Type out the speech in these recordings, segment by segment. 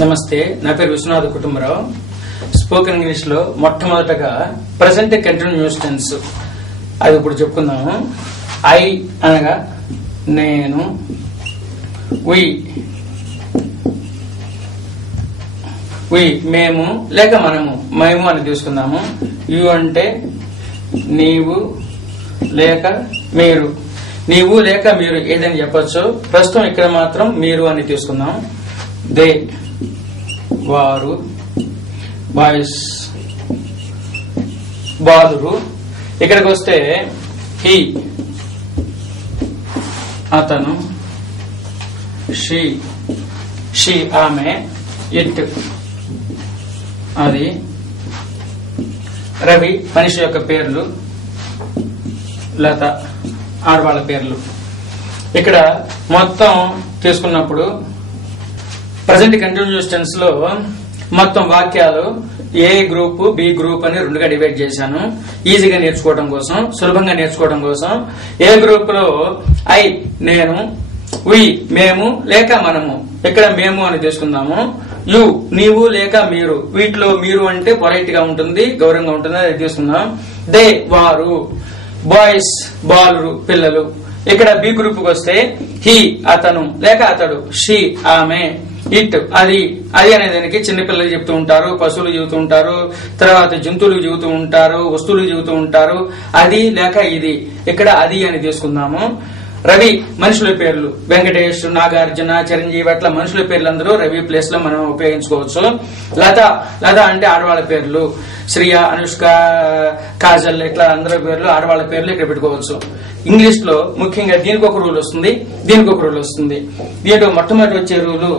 నమస్తే, నా పేరు విశ్వనాథ కుటుంబరావు. స్పోకెన్ ఇంగ్లీష్ లో మొట్టమొదటగా ప్రెసెంట్ కంటిన్యూస్ టెన్స్ అది ఇప్పుడు చెప్పుకుందాము. ఐ అనగా నేను, వి మేము లేక మేము అని తీసుకుందాము. యు అంటే నీవు లేక మీరు, నీవు లేక మీరు ఏదని చెప్పచ్చు. ప్రస్తుతం ఇక్కడ మాత్రం మీరు అని తీసుకుందాం. దే వారు, బాయ్స్ బాలురు. ఇక్కడికి వస్తే హీ అతను, షీ ఆమె, ఇట్ అది, రవి మనిషి యొక్క పేర్లు, లత ఆడవాళ్ళ పేర్లు. ఇక్కడ మొత్తం తీసుకున్నప్పుడు ప్రజెంట్ కంటిన్యూస్ టెన్స్ లో మొత్తం వాక్యాలు ఏ గ్రూప్ బి గ్రూప్ అని రెండుగా డివైడ్ చేశాను. ఈజీగా నేర్చుకోవడం కోసం, సులభంగా నేర్చుకోవడం కోసం. ఏ గ్రూప్ లో ఐ నేను, వి మేము లేక మనము, ఇక్కడ మేము అని తీసుకుందాము. యు నీవు లేక మీరు, వీటిలో మీరు అంటే పొలైట్ గా ఉంటుంది, గౌరవంగా ఉంటుంది, అది తీసుకుందాం. దే వారు, బాయ్స్ బాలురు పిల్లలు. ఇక్కడ బి గ్రూప్ కు వస్తే హీ అతను లేక అతడు, షీ ఆమె, ఇట్ అది అనేది దానికి చిన్నపిల్లలు చెబుతూ ఉంటారు, పశువులు చెబుతూ ఉంటారు, తర్వాత జంతువులు చెబుతూ ఉంటారు, వస్తువులు చెబుతూ ఉంటారు. అది లేక ఇది, ఇక్కడ అది అని తీసుకుందాము. రవి మనుషుల పేర్లు, వెంకటేష్, నాగార్జున, చిరంజీవి అట్లా మనుషుల పేర్లు అందరూ రవి ప్లేస్ లో మనం ఉపయోగించుకోవచ్చు. లత అంటే ఆడవాళ్ళ పేర్లు, శ్రియ, అనుష్క, కాజల్ ఇట్లా అందరి పేర్లు ఆడవాళ్ళ పేర్లు ఇక్కడ పెట్టుకోవచ్చు. ఇంగ్లీష్ లో ముఖ్యంగా దీనికి ఒక రూల్ వస్తుంది, దీనికి ఒక రూల్ వస్తుంది. దీంట్లో మొట్టమొదటి వచ్చే రూలు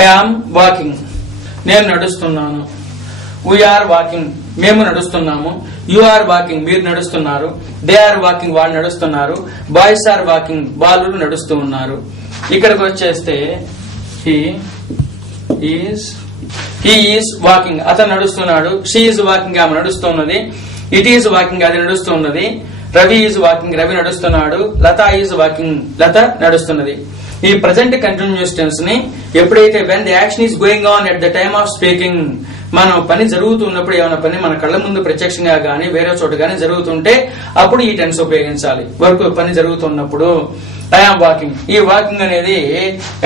ఐ ఆమ్ వాకింగ్, నేను నడుస్తున్నాను. వీఆర్ వాకింగ్, మేము నడుస్తున్నాము. యు ఆర్ వాకింగ్, మీరు నడుస్తున్నారు. దే ఆర్ వాకింగ్, వాళ్ళు నడుస్తున్నారు. బాయ్స్ ఆర్ వాకింగ్, బాలురు నడుస్తూ ఉన్నారు. ఇక్కడికి వచ్చేస్తే హీ ఈజ్ వాకింగ్, అతను నడుస్తున్నాడు. షీ ఈజ్ వాకింగ్, ఆమె నడుస్తున్నది. ఇట్ ఈజ్ వాకింగ్, అది నడుస్తున్నది. రవి ఈజ్ వాకింగ్, రవి నడుస్తున్నాడు. లత ఈజ్ వాకింగ్, లత నడుస్తున్నది. ఈ ప్రజెంట్ కంటిన్యూస్ టెన్స్ ని ఎప్పుడైతే when the action is going on at the time of speaking, మనం పని జరుగుతున్నప్పుడు, ఏమైనా పని మన కళ్ళ ముందు ప్రత్యక్షంగా గానీ వేరే చోట గానీ జరుగుతుంటే అప్పుడు ఈ టెన్స్ ఉపయోగించాలి. వర్క్ పని జరుగుతున్నప్పుడు ఐ ఆమ్ వాకింగ్. ఈ వాకింగ్ అనేది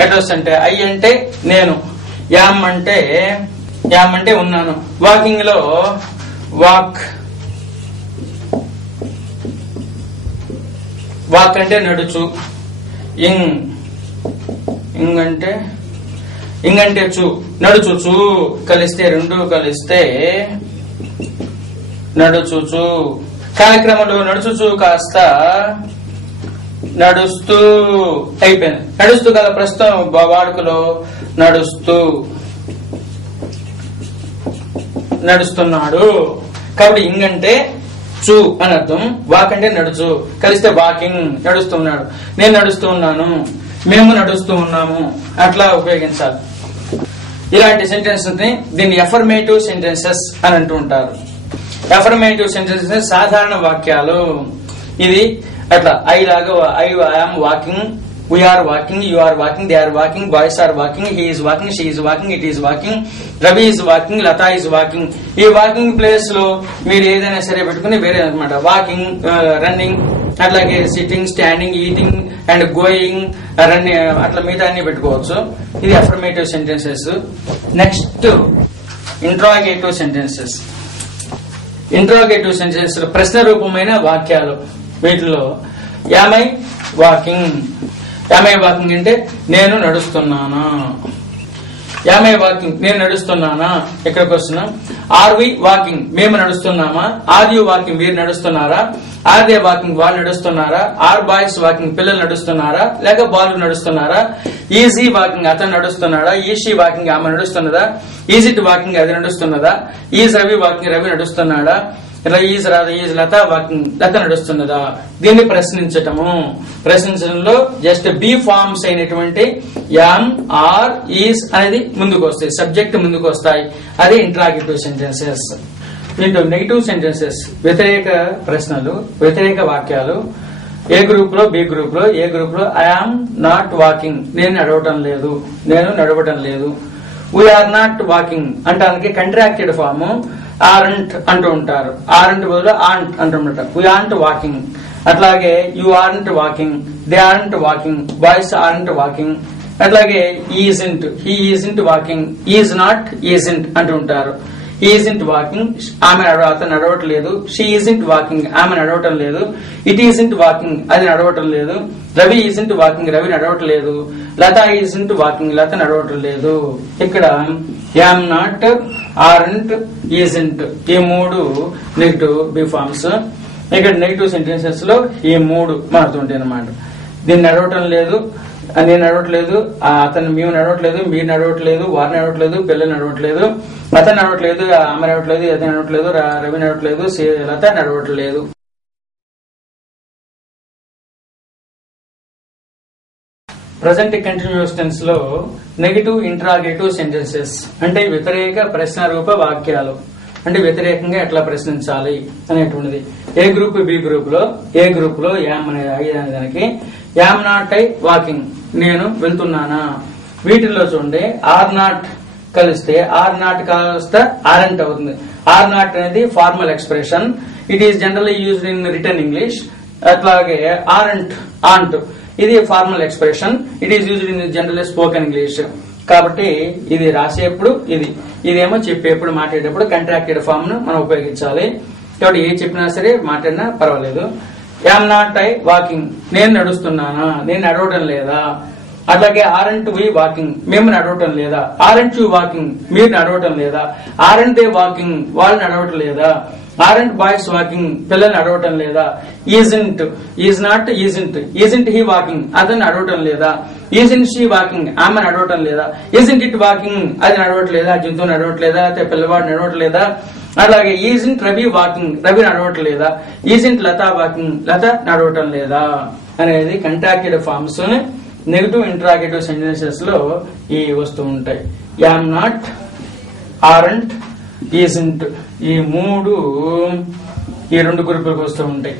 ఎట్లా అంటే ఐ అంటే నేను, యామ్ అంటే ఉన్నాను. వాకింగ్ లో వాక్ అంటే నడుచు, ఇంగ్ అంటే నడుచుచు కలిస్తే రెండు కలిస్తే నడుచుచు. కార్యక్రమంలో నడుచుచు కాస్త నడుస్తూ అయిపోయింది. నడుస్తూ కదా ప్రస్తుతం వాడుకలో నడుస్తున్నాడు. కాబట్టి ఇంగ్ అంటే చూ అని అర్థం, వాక్ అంటే నడుచు కలిస్తే వాకింగ్, నడుస్తున్నాడు. నేను నడుస్తూ ఉన్నాను, మేము నడుస్తూ ఉన్నాము, అట్లా ఉపయోగించాలి. ఇలాంటి సెంటెన్సెస్ ని దీన్ని ఎఫర్మేటివ్ సెంటెన్సెస్ అని అంటూ ఉంటారు. ఎఫర్మేటివ్ సెంటెన్సెస్ సాధారణ వాక్యాలు. ఇది అట్లా ఐ లాగా I am walking, we are walking, you are walking, they are walking, boys are walking, he is walking, she is walking, it is walking, Ravi is walking, Lata is walking. ఈ walking place లో మీరు ఏదైనా సరే పెట్టుకుని వేరే అనమాట. Walking, running, అట్లాగే sitting, standing, eating and going, running అట్లా మిగతా అన్ని పెట్టుకోవచ్చు. ఇది affirmative sentences. Next interrogative sentences. Interrogative sentences ప్రశ్న రూపమైన వాక్యాలు. వీటిలో యామై వాకింగ్, యామై వాకింగ్ అంటే నేను నడుస్తున్నానా. యామై వాకింగ్, నేను నడుస్తున్నానా. ఎక్కడికి వస్తున్నాం? ఆర్ వి వాకింగ్, మేము నడుస్తున్నామా. ఆర్ యు వాకింగ్, మీరు నడుస్తున్నారా. ఆర్ దే వాకింగ్, వాళ్ళు నడుస్తున్నారా. ఆర్ బాయ్స్ వాకింగ్, పిల్లలు నడుస్తున్నారా లేక బాలు నడుస్తున్నారా. ఈజీ వాకింగ్, అతను నడుస్తున్నాడా. ఈషీ వాకింగ్, ఆమె నడుస్తున్నదా. ఈజ్ ఇట్ వాకింగ్, అది నడుస్తున్నదా. ఈజ్ రవి వాకింగ్, రవి నడుస్తున్నాడా. ఇలా ఈజ్ లత వాకింగ్, లత నడుస్తున్నదా. దీన్ని ప్రశ్నించడంలో జస్ట్ బి ఫార్మ్స్ అయినటువంటి యామ్, ఆర్, ఈజ్ అనేది ముందుకు వస్తాయి, సబ్జెక్ట్ ముందుకు వస్తాయి. అది ఇంట్రాగేటివ్ సెంటెన్సెస్. దీంట్లో నెగిటివ్ సెంటెన్సెస్, వ్యతిరేక ప్రశ్నలు, వ్యతిరేక వాక్యాలు. ఏ గ్రూప్ లో బి గ్రూప్ లో ఏ గ్రూప్ లో ఐఆమ్ నాట్ వాకింగ్ నేను నడవటం లేదు వీఆర్ నాట్ వాకింగ్ అంటానికి కంట్రాక్టెడ్ ఫామ్ ఆరంట్ అంటూ ఉంటారు. ఆరంట్ బదులు ఆంట్ అంటుంటారు. We aunt walking. అట్లాగే you aren't walking, they aren't walking, boys aren't walking. అట్లాగే isn't, he isn't walking, is not isn't అంటూ ఉంటారు. ఈజంట్ వాకింగ్ ఆమె అతను నడవట్లేదు. షీ ఈజంట్ వాకింగ్ ఆమె నడవటం లేదు. ఇట్ ఈజంట్ వాకింగ్ అది నడవటం లేదు. రవి ఈజంట్ వాకింగ్ రవి నడవట్లేదు. లత ఈజంట్ వాకింగ్ లత నడవటం లేదు. ఇక్కడ యామ్ నాట్, ఆరంట్, ఈజంట్ ఈ మూడు నెగిటివ్ బి ఫార్మ్స్. ఇక్కడ నెగిటివ్ సెంటెన్సెస్ లో ఈ మూడు మారుతుంటాయి అన్నమాట. దీన్ని నడవటం లేదు, నేను నడవట్లేదు, అతను మేము నడవట్లేదు, మీరు నడవట్లేదు, వారు నడవట్లేదు, పిల్లలు నడవట్లేదు, అతను నడవట్లేదు, ఆమె నడవట్లేదు, అతను నడవట్లేదు, రవి నడవట్లేదు, లత నడవట్లేదు. ప్రజెంట్ కంటిన్యూస్ టెన్స్ లో నెగిటివ్ ఇంట్రాగేటివ్ సెంటెన్సెస్ అంటే వ్యతిరేక ప్రశ్న రూప వాక్యాలు. అంటే వ్యతిరేకంగా ఎట్లా ప్రశ్నించాలి అనేటువంటిది. ఏ గ్రూప్ బి గ్రూప్ లో ఏ గ్రూప్ లో యామ్ అనే దానికి యామ్ నాట్ ఐ వాకింగ్ నేను వెళ్తున్నానా. వీటిల్లో చూడండి ఆర్ నాట్ కలిస్తే ఆర్ నాట్ కలిస్తే ఆరెంట్ అవుతుంది. ఆర్ నాట్ అనేది formal expression. It is generally used in return English. అట్లాగే ఆరెంట్ ఆంట్ ఇది formal expression. It is used in generally spoken English. కాబట్టి ఇది రాసేప్పుడు ఇదేమో చెప్పేప్పుడు మాట్లాడేటప్పుడు కంట్రాక్టెడ్ ఫామ్ ను మనం ఉపయోగించాలి. కాబట్టి ఏ చెప్పినా సరే మాట్లాడినా పర్వాలేదు. యామ్ నాట్ ఐ వాకింగ్ నేను నడుస్తున్నానా, నేను నడవడం లేదా. అట్లాగే ఆరెంట్ వి వాకింగ్ మేము నడవటం లేదా. ఆరెంట్ యు వాకింగ్ మీరు నడవటం లేదా. ఆరెంట్ దే వాకింగ్ వాళ్ళు నడవటం లేదా. ఆరెంట్ బాయ్స్ వాకింగ్ పిల్లలు నడవటం లేదా. Isn't is not isn't he walking అతను నడవటం లేదా. ఈజంట్ షీ వాకింగ్ ఆమె నడవటం లేదా. ఈజంట్ ఇట్ వాకింగ్ అది నడవట్లేదా, జంతువు నడవట్లేదా, పిల్లవాడు నడవట్లేదా. అలాగే ఈజంట్ రవి వాకింగ్ రవి నడవట్లేదా. ఈజంట్ లత వాకింగ్ లత నడవటం లేదా అనేది contracted forms negative interrogative sentences లో ఈ వస్తూ ఉంటాయి. యామ్ నాట్, ఆరంట్, ఈజంట్ ఈ మూడు ఈ రెండు గ్రూపులకు వస్తూ ఉంటాయి.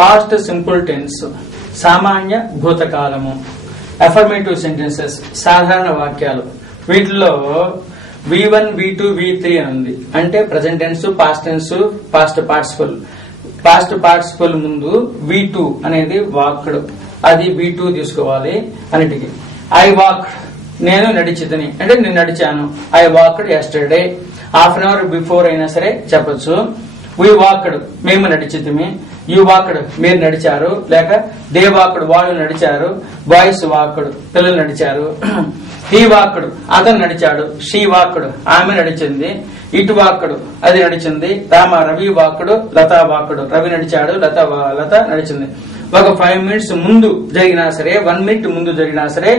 పాస్ట్ సింపుల్ టెన్స్ సామాన్య భూతకాలము. అఫర్మేటివ్ సెంటెన్సెస్ సాధారణ వాక్యాలు. వీటిలో V1, V2, V3 ఉంది. అంటే present tense, past tense, past participle. Past participle ముందు V2 అనేది వాక్డ్, అది V2 తీసుకోవాలి అన్నిటికీ. ఐ వాక్ నేను నడిచిదని అంటే నేను నడిచాను. I walked yesterday half an hour before అయినా సరే చెప్పొచ్చు. వి వాక్డ్ మేము నడిచితిమి. యు వాక్డ్ మీరు నడిచారు. లేక దే వాక్డ్ వాళ్ళు నడిచారు. బాయ్స్ వాక్డ్ పిల్లలు నడిచారు. హీ వాక్డ్ అతను నడిచాడు. షీ వాక్డ్ ఆమె నడిచింది. ఇటు వాక్డ్ అది నడిచింది. రవి వాక్డ్ లత వాక్డ్ రవి నడిచాడు. లత నడిచింది. ఒక 5 minutes ముందు జరిగినా సరే 1 minute ముందు జరిగినా సరే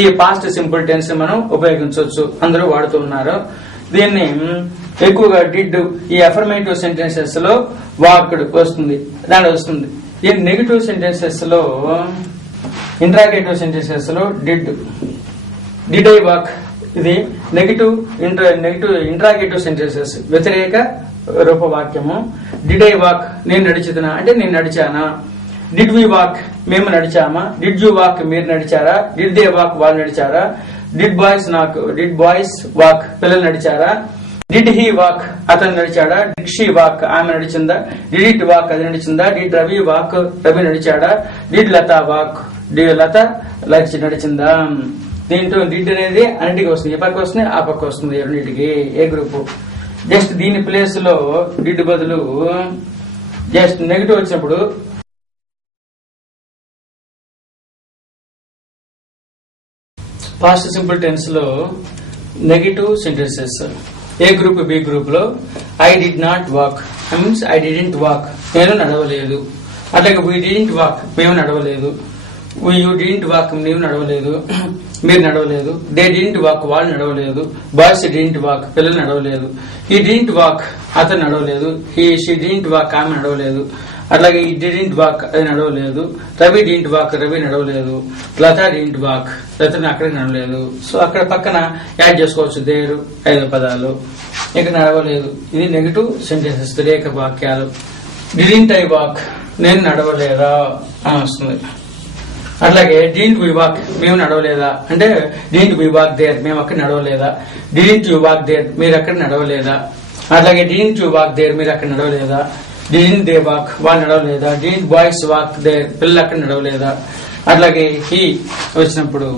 ఈ పాస్ట్ సింపుల్ టెన్స్ మనం ఉపయోగించవచ్చు. అందరూ వాడుతూ ఉన్నారు. దీన్ని ఎక్కువగా డిడ్ ఈ అఫర్మేటివ్ సెంటెన్సెస్ లో వాక్డ్ వస్తుంది, దాని వస్తుంది. ఈ నెగిటివ్ సెంటెన్సెస్ లో ఇంట్రాగేటివ్ సెంటెన్సెస్ లో డిడ్ ఐ వాక్ ఇది నెగిటివ్ ఇంట్రాగేటివ్ సెంటెన్సెస్ వ్యతిరేక రూపవాక్యము. డిడ్ ఐ వాక్ నేను నడిచితున్నా అంటే నేను నడిచానా. డిడ్ వి వాక్ మేము నడిచామా. డిడ్ యు వాక్ మీరు నడిచారా. డిడ్ దే వాక్ వాళ్ళు నడిచారా. డిడ్ బాయ్స్ వాక్ పిల్లలు నడిచారా. డిడ్ హీ వాక్ అతను నడిచాడా. డిడ్ షీ వాక్ ఆమె నడిచిందా. డిడ్ ఇట్ వాక్ అది నడిచిందా. డిడ్ రవి వాక్ రవి నడిచాడా. డిడ్ లత వాక్ లత నడిచిందా. దీంట్లో డిడ్ అనేది అన్నిటికీ వస్తుంది. ఏ పక్క వస్తుంది ఆ పక్క వస్తుంది రెండింటికి. ఏ గ్రూప్ జస్ట్ దీని ప్లేస్ లో డిడ్ బదులు జస్ట్ నెగిటివ్ వచ్చినప్పుడు పాస్ట్ సింపుల్ టెన్స్ లో నెగిటివ్ సెంటెన్సెస్. ఏ గ్రూప్ బి గ్రూప్ లో I did not walk means I didn't walk నేను నడవలేదు. అట్లాగే వీ డిడెంట్ వాక్ మేము నడవలేదు. యూ డిడెంట్ వాక్ నీవు నడవలేదు, మీరు నడవలేదు. దే డిడెంట్ వాక్ వాళ్ళు నడవలేదు. బాయ్స్ డిడెంట్ వాక్ పిల్లలు నడవలేదు. హీ డిడెంట్ వాక్ అతను నడవలేదు. షీ డిడెంట్ వాక్ ఆమె నడవలేదు. అట్లాగే ఈ డిడెంట్ వాక్ అది నడవలేదు. రవి డిడెంట్ వాక్ రవి నడవలేదు. లత డిడెంట్ వాక్ లతని అక్కడికి నడవలేదు. సో అక్కడ పక్కన యాడ్ చేసుకోవచ్చు దేరు 5 పదాలు. ఇక్కడ నడవలేదు. ఇది నెగటివ్ సెంటెన్సెస్, వ్యతిరేక వాక్యాలు. డిడింట్ ఐ వాక్, నేను నడవలేదా అని వస్తుంది. అట్లాగే డిడింట్ వి వాక్, మేము నడవలేదా అంటే డిడింట్ వి వాక్ దేర్, మేము అక్కడ నడవలేదా. డిడింట్ యు వాక్ దేర్, మీరు అక్కడ నడవలేదా. అట్లాగే డిడింట్ యు వాక్ దేర్, మీరు అక్కడ నడవలేదా. డిడింట్ దే వాక్, వాళ్ళు నడవలేదా. డిడింట్ బాయ్స్ వాక్ దేర్, పిల్లలు అక్కడ నడవలేదా. అట్లాగే హీ వచ్చినప్పుడు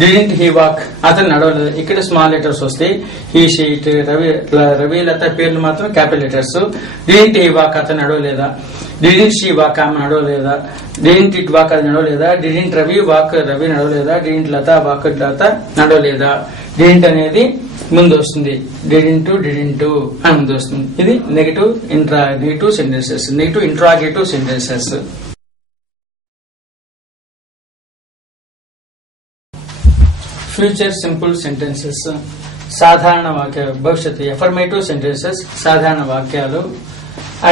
డిడింట్ హీ వాక్, అతను నడవలేదు. ఇక్కడ స్మాల్ లెటర్స్ వస్తాయి. హీ, షీట్, రవి లత పేర్లు మాత్రం capital letters. Didn't he walk, అతను నడవలేదా. డిడింట్ షీ వాక్, ఆమె నడవలేదా. డిడింట్ ఇట్ వాక్, అది నడవలేదా. డిడింట్ రవి వాక్, రవి నడవలేదా. డిడింట్ లత వాక్, లత నడవలేదా. డిడింట్ అనేది ముందు వస్తుంది. డిడింట్ అని ముందు వస్తుంది. ఇది negative sentences, negative interrogative sentences. Future simple sentences, సాధారణ వాక్యాలు, భవిష్యత్తు. ఎఫర్మేటివ్ సెంటెన్సెస్, సాధారణ వాక్యాలు.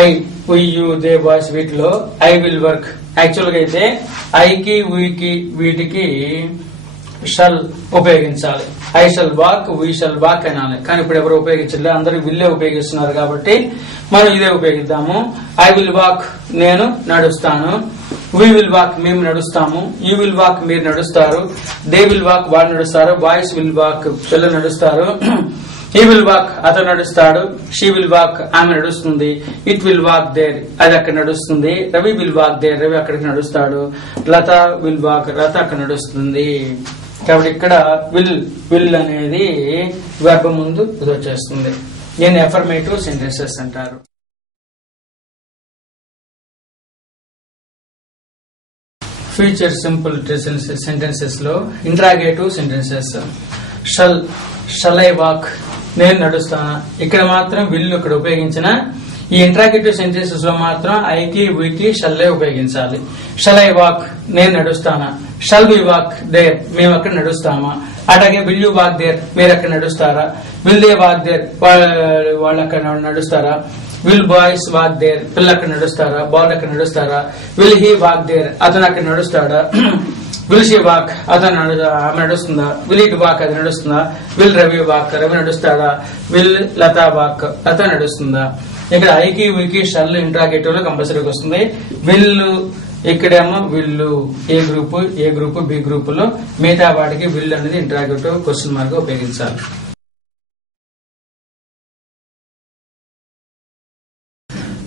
I, we, you, they, boys, వీటిలో ఐ విల్ వర్క్. యాక్చువల్ గా అయితే ఐకి, వీకి, వీటికి షల్ ఉపయోగించాలి. I shall walk, we shall walk అనాలి. కానీ ఇప్పుడు ఎవరు ఉపయోగించలేదు, అందరూ విల్లే ఉపయోగిస్తున్నారు కాబట్టి మనం ఇదే ఉపయోగిద్దాము. ఐ విల్ వాక్, నేను నడుస్తాను. వీ విల్ వాక్, మేము నడుస్తాము. యూ విల్ వాక్, మీరు నడుస్తారు. దే విల్ వాక్, వాళ్ళు నడుస్తారు. బాయ్స్ విల్ వాక్, పిల్లలు నడుస్తారు. హీ విల్ వాక్, అతను నడుస్తాడు. షీ విల్ వాక్, ఆమె నడుస్తుంది. ఇట్ విల్ వాక్ దేర్, అది అక్కడ నడుస్తుంది. Ravi will walk there, Ravi అక్కడికి నడుస్తాడు. లత విల్ వాక్, లత అక్కడ నడుస్తుంది. కాబట్టి ఇక్కడ విల్ అనేది వెర్బ్ ముందు ఇది వచ్చేస్తుంది. దీన్ని ఎఫర్మేటివ్ సెంటెన్సెస్ అంటారు. ఫ్యూచర్ సింపుల్ సెంటెన్సెస్ లో interrogative sentences. Shall I walk, నేను నడుస్తాను. ఇక్కడ మాత్రం విల్ ఇక్కడ ఉపయోగించిన. ఈ ఇంట్రాగేటివ్ సెంటెన్సెస్ లో మాత్రం ఐకి, వీకి షల్లే ఉపయోగించాలి. షల్ ఐ వాక్, నేను నడుస్తానా. షల్ వి వాక్ దేర్, మేము అక్కడ నడుస్తామా. అట్లాగే విల్ యూ వాక్ దేర్, మీరు అక్కడ నడుస్తారా. విల్ దే వాక్ దేర్, వాళ్ళు అక్కడ నడుస్తారా. విల్ బాయ్స్ వాక్ దేర్, పిల్లలు అక్కడ నడుస్తారా. బాల్ అక్కడ నడుస్తారా. విల్ హీ వాక్ దేర్, అతను అక్కడ నడుస్తాడా. విల్ షీ వాక్, అతను ఆమె నడుస్తుందా. విల్ ఇట్ వాక్, అది నడుస్తుందా. విల్ రవి వాక్, రవి నడుస్తాడా. విల్ లత వాక్, లత నడుస్తుందా. ఇక్కడ ఐకి, వీకి షల్ ఇంట్రాగేటివ్ లో కంపల్సరీగా వస్తుంది. విల్లు, ఇక్కడేమో విల్లు ఏ గ్రూప్ బి గ్రూప్ లో, మిగతా వాటికి విల్ అనేది ఇంట్రాగేటివ్ క్వశ్చన్ మార్క్ ఉపయోగించాలి.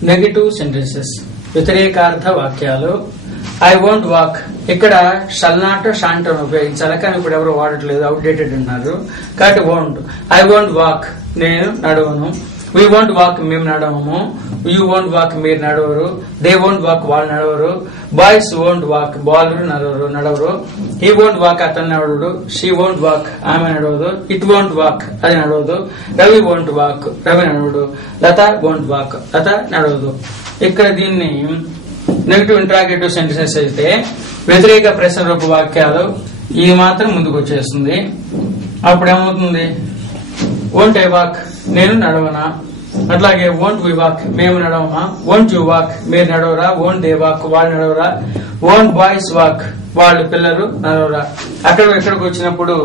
నెగటివ్ సెంటెన్సెస్, వ్యతిరేకార్థ వాక్యాలు. ఐ వోంట్ వాక్, ఇక్కడ షల్ నాట్, షాంట్ అని ఉపయోగించాలి. కానీ ఇప్పుడు ఎవరు వాడట్లేదు, అవుట్డేటెడ్ అన్నారు కాబట్టి వోంట్. ఐ వోంట్ వాక్, నేను నడవను. వీ వోంట్ వాక్, మేము నడవము. యూ వోంట్ వాక్, మీరు నడవరు. దే వోంట్ వాక్, వాళ్ళు నడవరు. బాయ్స్ వోంట్ వాక్, బాలు నడవరు. హీ వోంట్ వాక్, అతను నడవడు. షీ వోంట్ వాక్, ఆమె నడవదు. ఇట్ వోంట్ వాక్, అది నడవదు. రవి వోంట్ వాక్, రవి నడవడు. లత వోంట్ వాక్, లత నడవదు. ఇక్కడ దీన్ని నెగటివ్ ఇంట్రాగేటివ్ సెంటెన్సెస్ అయితే వ్యతిరేక ప్రశ్న రూప వాక్యాలు ఇది మాత్రం ముందుకు వచ్చేస్తుంది. అప్పుడు ఏమవుతుంది, వోంట్ ఐ వాక్, నేను నడవనా. అట్లాగే వోంట్ వి వాక్, మేము నడవమా. వోంట్ యు వాక్, మీరు నడవరా. వోంట్ దే వాక్, వాళ్ళు నడవరా. వోంట్ బాయ్స్ వాక్, వాళ్ళు పిల్లలు నడవరా. ఎక్కడికి వచ్చినప్పుడు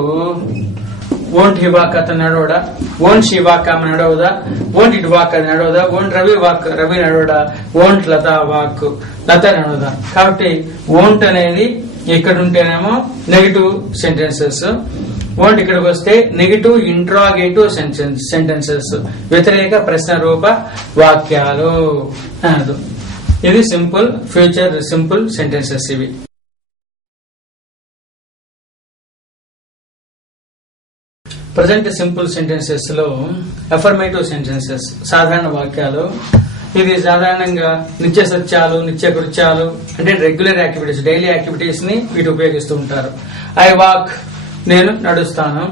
వోంట్ హీ వాక్, అతను నడవడా. వోంట్ షీ వాక్, ఆమె నడవదా. వోంట్ ఇట్ వాక్, అది నడవదా. వోంట్ రవి వాక్, రవి నడవడా. వోంట్ లత వాక్, లత నడవదా. కాబట్టి వోంట్ అనేది ఇక్కడ ఉంటేనేమో నెగటివ్ సెంటెన్సెస్. వోంట్ ఇక్కడికి వస్తే నెగటివ్ ఇంట్రాగేటివ్ సెంటెన్సెస్, వ్యతిరేక ప్రశ్న రూప వాక్యాలు అనదు. ఇది సింపుల్ ఫ్యూచర్ సింపుల్ సెంటెన్సెస్. ఇవి ప్రజెంట్ సింపుల్ సెంటెన్సెస్ లో అఫర్మేటివ్ సెంటెన్సెస్, సాధారణ వాక్యాలు. ఇది సాధారణంగా నిత్య సత్యాలు, నిత్య కృత్యాలు అంటే రెగ్యులర్ యాక్టివిటీస్, డైలీ యాక్టివిటీస్ ని వీటి ఉపయోగిస్తూ ఉంటారు. ఐ వాక్, నేను నడుస్తాను.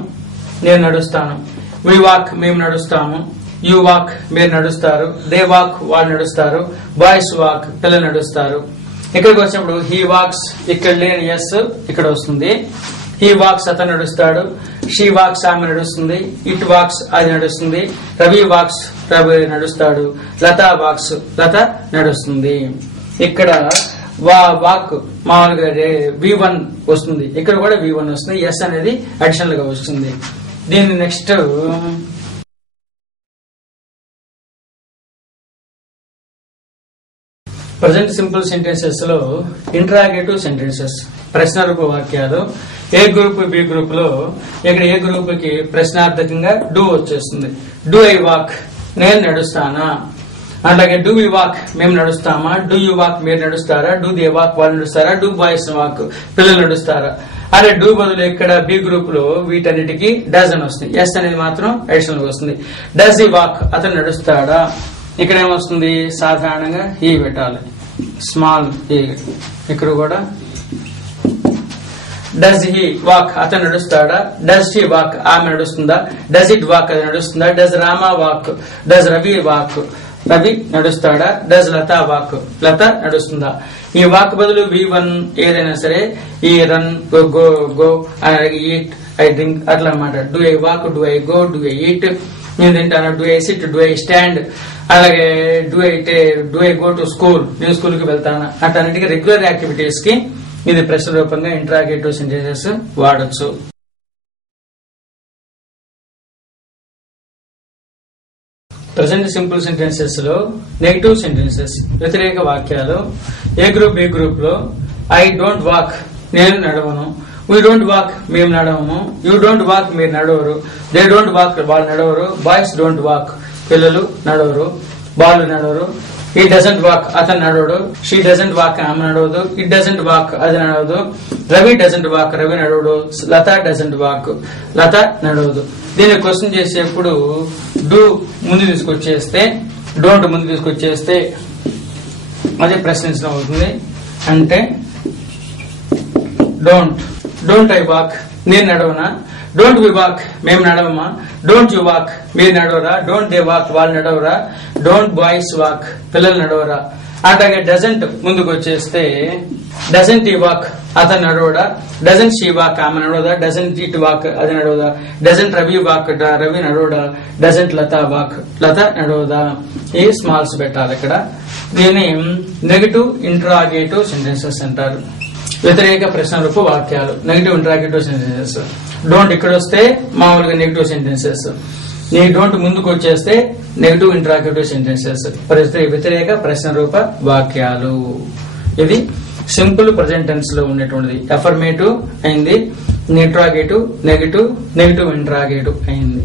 వి వాక్, మేము నడుస్తాము. యూ వాక్, మీరు నడుస్తారు. దే వాక్, వాళ్ళు నడుస్తారు. బాయ్స్ వాక్, పిల్లలు నడుస్తారు. ఇక్కడికి వచ్చినప్పుడు హీ వాక్స్, ఇక్కడ లేని ఎస్ ఇక్కడ వస్తుంది. హీ వాక్స్, అతను నడుస్తాడు. షీ వాక్స్, ఆమె నడుస్తుంది. ఇట్ వాక్స్, అది నడుస్తుంది. రవి వాక్స్, రవి నడుస్తాడు. లత వాక్స్, లత నడుస్తుంది. ఇక్కడ వాక్ మామూలుగా V1 వస్తుంది, ఇక్కడ కూడా V1 వస్తుంది. ఎస్ అనేది అడిషనల్ గా వస్తుంది. దీన్ని నెక్స్ట్ ప్రజెంట్ సింపుల్ సెంటెన్సెస్ లో ఇంట్రాగేటివ్ సెంటెన్సెస్ ప్రశ్న రూప వాక్యాలు ఏ గ్రూప్ బి గ్రూప్ లో ఇక్కడ ఏ గ్రూప్ కి ప్రశ్నార్థకంగా డూ వచ్చేస్తుంది. డూ ఐ వాక్ నేను నడుస్తానా, అలాగే డూ వి వాక్ మేము నడుస్తామా, డూ యూ వాక్ మీరు నడుస్తారా, డూ దే వాక్ వాళ్ళు నడుస్తారా, డూ బాయ్స్ వాక్ పిల్లలు నడుస్తారా. అదే డూ బదులు ఇక్కడ బి గ్రూప్ లో వీటన్నిటికీ డస్ అని వస్తుంది. ఎస్ అనేది మాత్రం అడిషనల్ వస్తుంది. డస్ ఈ వాక్ అతను నడుస్తాడా, ఇక్కడ ఏమొస్తుంది సాధారణంగా ఈ పెట్టాలి స్మాల్ ఈ. ఇక్కడ కూడా డస్ హీ వాక్ అతను నడుస్తాడా, డస్ షీ వాక్ ఆమె నడుస్తుందా, డస్ ఇట్ వాక్ అది నడుస్తుందా, does Rama walk, does Ravi walk Ravi నడుస్తాడా, డస్ లతా వాక్ లత నడుస్తుందా. ఈ వాక్ బదులు V1 ఏదైనా సరే ఈ run go go eat I drink అట్లా అన్నమాట. Do I walk, do I go, do I eat నేను తింటాను, do I sit, do I stand, అలాగే do I go to school నేను స్కూల్ కి వెళ్తాను. అటన్నిటికీ రెగ్యులర్ యాక్టివిటీస్ కి ఇది ప్రశ్న రూపంగా ఇంట్రాగేటివ్ సెంటెన్సెస్ వాడచ్చు. ప్రజెంట్ సింపుల్ సెంటెన్సెస్ లో నెగటివ్ సెంటెన్సెస్ వ్యతిరేక వాక్యాలు ఏ గ్రూప్ బి గ్రూప్ లో ఐ డోంట్ వాక్ నేను నడవను, వీ డోంట్ వాక్ మేము నడవము, యూ డోంట్ వాక్ మీరు నడవరు, దే డోంట్ వాక్ వాళ్ళు నడవరు, బాయ్స్ డోంట్ వాక్ పిల్లలు నడవరు, బాలు నడవరు, హీ డజంట్ వాక్ అతను నడవడు, షీ డజంట్ వాక్ ఆమె నడవదు, ఇట్ డజంట్ వాక్ అది నడవదు, రవి డజంట్ వాక్ రవి నడవడు, లత డజంట్ వాక్ లత నడవదు. దీన్ని క్వశ్చన్ చేసేప్పుడు డూ ముందు తీసుకొచ్చేస్తే డోంట్ ముందు తీసుకొచ్చేస్తే అదే ప్రశ్నించడం అవుతుంది. అంటే డోంట్ ఐ వాక్ నేను నడవనా, డోంట్ వి వాక్ మేము నడవమా, డోంట్ యు వాక్ మీరు నడవరా, డోంట్ దే వాక్ వాళ్ళు నడవరా, డోంట్ బాయ్స్ వాక్ పిల్లలు నడవరా. అట్లాగే డజంట్ ముందుకు వచ్చేస్తే డజంట్ ఈ వాక్ అతను నడవడా, డజంట్ షీ వాక్ ఆమె నడవదా, డజంట్ ఇట్ వాక్ అది నడవదా, డజంట్ రవి వాక్ రవి నడవడా, డజంట్ లత వాక్ లత నడవదా. ఈ స్మాల్స్ పెట్టాలి ఇక్కడ. దీన్ని నెగటివ్ ఇంట్రాగేటివ్ సెంటెన్సెస్ అంటారు. వ్యతిరేక ప్రశ్న రూప వాక్యాలు నెగటివ్ ఇంట్రాగేటివ్ సెంటెన్సెస్. డోంట్ ఇక్కడ వస్తే మామూలుగా నెగటివ్ సెంటెన్సెస్, నీ డోంట్ ముందుకు వచ్చేస్తే నెగటివ్ ఇంట్రాగేటివ్ సెంటెన్సెస్ వ్యతిరేక ప్రశ్న రూప వాక్యాలు. ఇది సింపుల్ ప్రజెంట్ టెన్స్ లో ఉండేటువంటిది. అఫర్మేటివ్ అయింది, ఇంట్రాగేటివ్ నెగటివ్, నెగటివ్ ఇంట్రాగేటివ్ అయింది.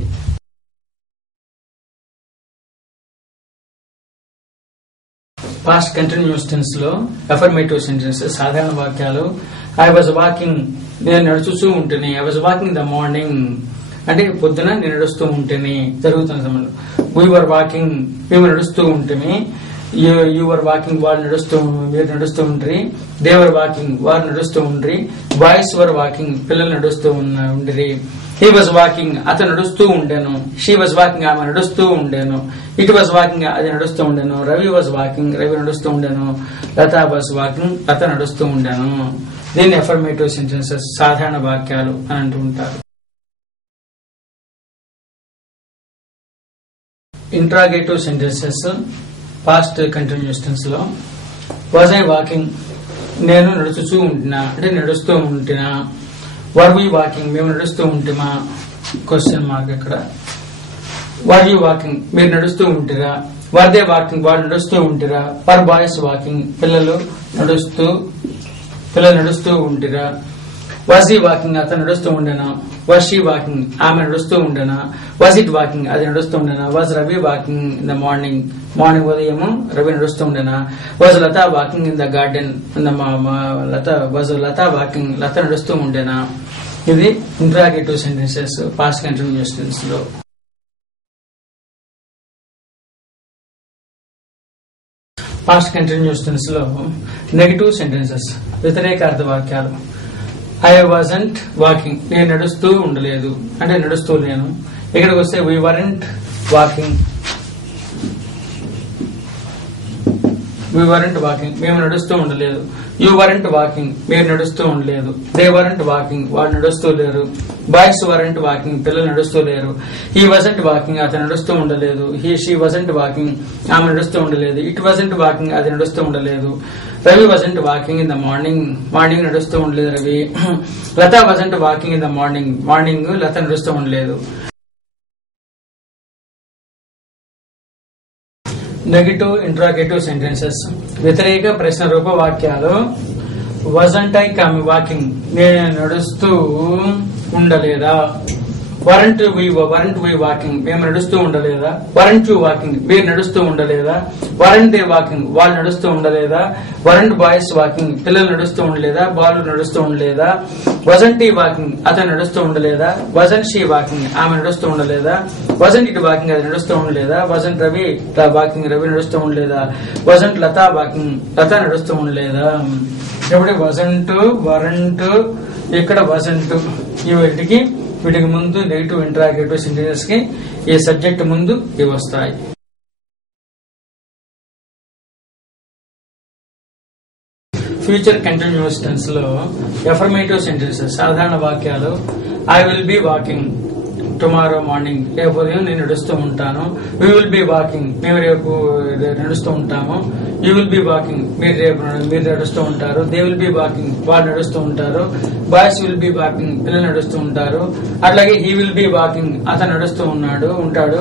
పాస్ట్ కంటిన్యూస్ టెన్స్ లో అఫర్మేటివ్ సెంటెన్సెస్ సాధారణ వాక్యాలు. ఐ వాజ్ వాకింగ్ నేను నడుచుతూ ఉంటేనే, I was walking the morning అంటే పొద్దున నేను నడుస్తూ ఉంటేనే జరుగుతున్న సమయంలో. వీ వర్ వాకింగ్ మేము నడుస్తూ ఉంటేనే, యూ వర్ వాకింగ్ వాళ్ళు మీరు నడుస్తూ ఉండ్రి, దే వర్ వాకింగ్ వారు నడుస్తూ ఉండ్రి, బాయ్స్ వర్ వాకింగ్ పిల్లలు నడుస్తూ ఉండిరి, హీ వాజ్ వాకింగ్ అతను నడుస్తూ ఉండేను, షీ వాజ్ వాకింగ్ ఆమె నడుస్తూ ఉండేను, ఇట్ వాజ్ వాకింగ్ అది నడుస్తూ ఉండేను, రవి వాజ్ వాకింగ్ రవి నడుస్తూ ఉండేను, లత వాజ్ వాకింగ్ లత నడుస్తూ ఉండేను. దీన్ని అఫర్మేటివ్ సెంటెన్సెస్ సాధారణ వాక్యాలు అని అంటూ ఉంటారు. Interrogative sentences past continuous tense లో వాజ్ ఐ వాకింగ్ నేను నడుచుతూ ఉంటున్నా అంటే నడుస్తూ ఉంటున్నా, వర్ వి వాకింగ్ మేము నడుస్తూ ఉంటుమా క్వశ్చన్ మార్క్ ఇక్కడ. వర్ యూ వాకింగ్ మీరు నడుస్తూ ఉంటురా, వర్ దే వాకింగ్ వాళ్ళు నడుస్తూ ఉంటురా, వర్ బాయ్స్ వాకింగ్ పిల్లలు నడుస్తూ ఉంటురా, వాజ్ ఈ వాకింగ్ అతను నడుస్తూ ఉండేనా, వాజ్ షీ వాకింగ్ ఆమె నడుస్తూ ఉండేనా, వాజ్ ఇట్ వాకింగ్ అది నడుస్తూ ఉండేనా, was Ravi walking in the morning ఉదయము రవి నడుస్తూ ఉండేనా, was Latha walking in the garden was Latha walking Latha నడుస్తూ ఉండేనా. ఇది interrogative sentences past continuous tense లో. పాస్ట్ కంటిన్యూస్ టెన్స్ లో నెగటివ్ సెంటెన్సెస్ వ్యతిరేక అర్థ వాక్యాలు. ఐ వాజంట్ వాకింగ్ నేను నడుస్తూ ఉండలేదు అంటే నడుస్తూ లేను. ఇక్కడికి వస్తే వీ వరెంట్ వాకింగ్ మేము నడుస్తూ ఉండలేదు. యూ వరెంట్ వాకింగ్ మీరు నడుస్తూ ఉండలేదు. దే వరెంట్ వాకింగ్ వాళ్ళు నడుస్తూ లేరు. బాయ్స్ వరెంట్ వాకింగ్ పిల్లలు నడుస్తూ లేరు. హీ వజంట్ వాకింగ్ అతను నడుస్తూ ఉండలేదు. షీ వజంట్ వాకింగ్ ఆమె నడుస్తూ ఉండలేదు. ఇట్ వజంట్ వాకింగ్ అది నడుస్తూ ఉండలేదు. Ravi wasn't walking in the morning నడుస్తూ ఉండలేదు Ravi. Latha wasn't walking in the morning Latha నడుస్తూ ఉండలేదు. Negative interrogative sentences. వ్యతిరేక ప్రశ్న రూప వాక్యాలు. wasn't I వాకింగ్, నేను నడుస్తూ ఉండలేదా. వరంట్ వి వాకింగ్, మేము నడుస్తూ ఉండలేదా. వరంట్ యు వాకింగ్, మీరు నడుస్తూ ఉండలేదా. వరంట్ దే వాకింగ్, వాళ్ళు నడుస్తూ ఉండలేదా. వరంట్ బాయ్స్ వాకింగ్, పిల్లలు నడుస్తూ ఉండలేదా, బాలు నడుస్తూ ఉండలేదా. వజంట్ ఈ వాకింగ్, అతను నడుస్తూ ఉండలేదా. వజంట్ షీ వాకింగ్, ఆమె నడుస్తూ ఉండలేదా. వజంట్ ఇట్ వాకింగ్, అది నడుస్తూ ఉండలేదా. వజంట్ రవి వాకింగ్, రవి నడుస్తూ ఉండలేదా. వజంట్ లతా వాకింగ్, లత నడుస్తూ ఉండలేదా. ఇప్పుడు వజంట్, వరంట్, ఇక్కడ వజంట్, వీటికి ముందు నెగిటివ్ ఇంటరాగేటివ్ సెంటెన్సెస్ కి ఈ సబ్జెక్ట్ ముందు ఇవి వస్తాయి. ఫ్యూచర్ కంటిన్యూస్ టెన్స్ లో ఎఫర్మేటివ్ సెంటెన్సెస్ సాధారణ వాక్యాలు. I will be walking tomorrow morning, రేపు ఉదయం నేను నడుస్తూ ఉంటాను. వి విల్ బి వాకింగ్, మేము రేపు నడుస్తూ ఉంటాము. యూ విల్ బి వాకింగ్, మీరు నడుస్తూ ఉంటారు. దే విల్ బి వాకింగ్, వాళ్ళు నడుస్తూ ఉంటారు. బాయ్స్ విల్ బి వాకింగ్, పిల్లలు నడుస్తూ ఉంటారు. అట్లాగే హీ విల్ బి వాకింగ్, అతను నడుస్తూ ఉంటాడు.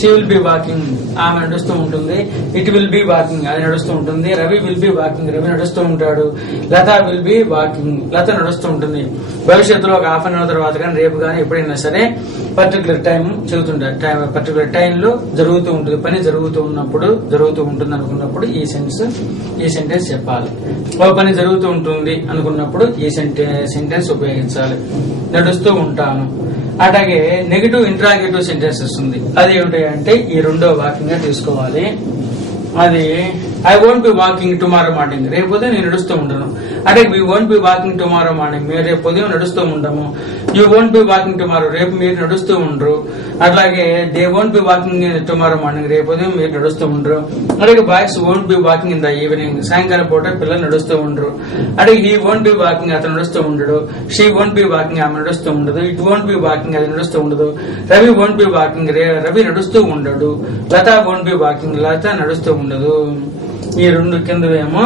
షీ విల్ బి వాకింగ్, ఆమె నడుస్తూ ఉంటుంది. ఇట్ విల్ బి వాకింగ్, అది నడుస్తూ ఉంటుంది. Ravi will be walking, Ravi నడుస్తూ ఉంటాడు. లత విల్ బి వాకింగ్, లత నడుస్తూ ఉంటుంది. భవిష్యత్తులో ఒక హాఫ్ అన్ అవర్ తర్వాత కానీ రేపు కానీ ఎప్పుడైనా సరే పర్టికులర్ టైం చెబుతుంటారు. పర్టికులర్ టైంలో జరుగుతూ ఉంటుంది, పని జరుగుతూ ఉంటుంది అనుకున్నప్పుడు ఈ సెంటెన్స్ చెప్పాలి. ఓ పని జరుగుతూ ఉంటుంది అనుకున్నప్పుడు ఈ సెంటెన్స్ ఉపయోగించాలి. నడుస్తూ ఉంటాను. అట్లాగే నెగిటివ్ ఇంట్రాగేటివ్ సెంటెన్సెస్ ఉంది. అది ఏమిటి అంటే ఈ రెండో వాక్యంగా తీసుకోవాలి. అది I won't be walking tomorrow morning, రేపు ఉదయం నేను నడుస్తూ ఉంటాను. అంటే we won't be walking tomorrow morning, మీరు రేపు ఉదయం నడుస్తూ ఉంటాము. You won't be walking tomorrow, రేపు మీరు నడుస్తూ ఉండరు. అట్లాగే they won't be walking tomorrow morning, రేపు ఉదయం మీరు నడుస్తూ ఉండరు. అలాగే boys won't be walking in the evening, సాయంకాలం పూట పిల్లలు నడుస్తూ ఉండరు. అలాగే హీ వోంట్ బి వాకింగ్, అతను నడుస్తూ ఉండడు. షీ వోంట్ బి వాకింగ్, ఆమె నడుస్తూ ఉండదు. ఇట్ వోంట్ బి వాకింగ్, అది నడుస్తూ ఉండదు. Ravi won't be walking, Ravi నడుస్తూ ఉండడు. Latha won't be walking, Latha నడుస్తూ ఉండదు. ఈ రెండు కిందవేమో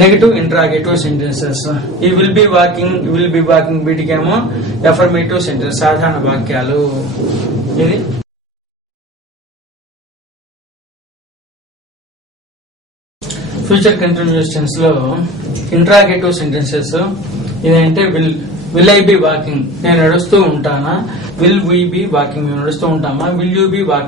నెగటివ్ ఇంట్రాగేటివ్ సెంటెన్సెస్. ఈ విల్ బి వాకింగ్ వీటికేమో ఎఫర్మేటివ్ సెంటెన్స్ సాధారణ వాక్యాలు. ఇది ఫ్యూచర్ కంటిన్యూస్ టెన్స్ లో ఇంట్రాగేటివ్ సెంటెన్సెస్. ఇదంటే విల్ ఐ బి వాకింగ్, నేను నడుస్తూ ఉంటానా. విల్ వి బి వాకింగ్, మేము నడుస్తూ ఉంటామా. Will you be walking,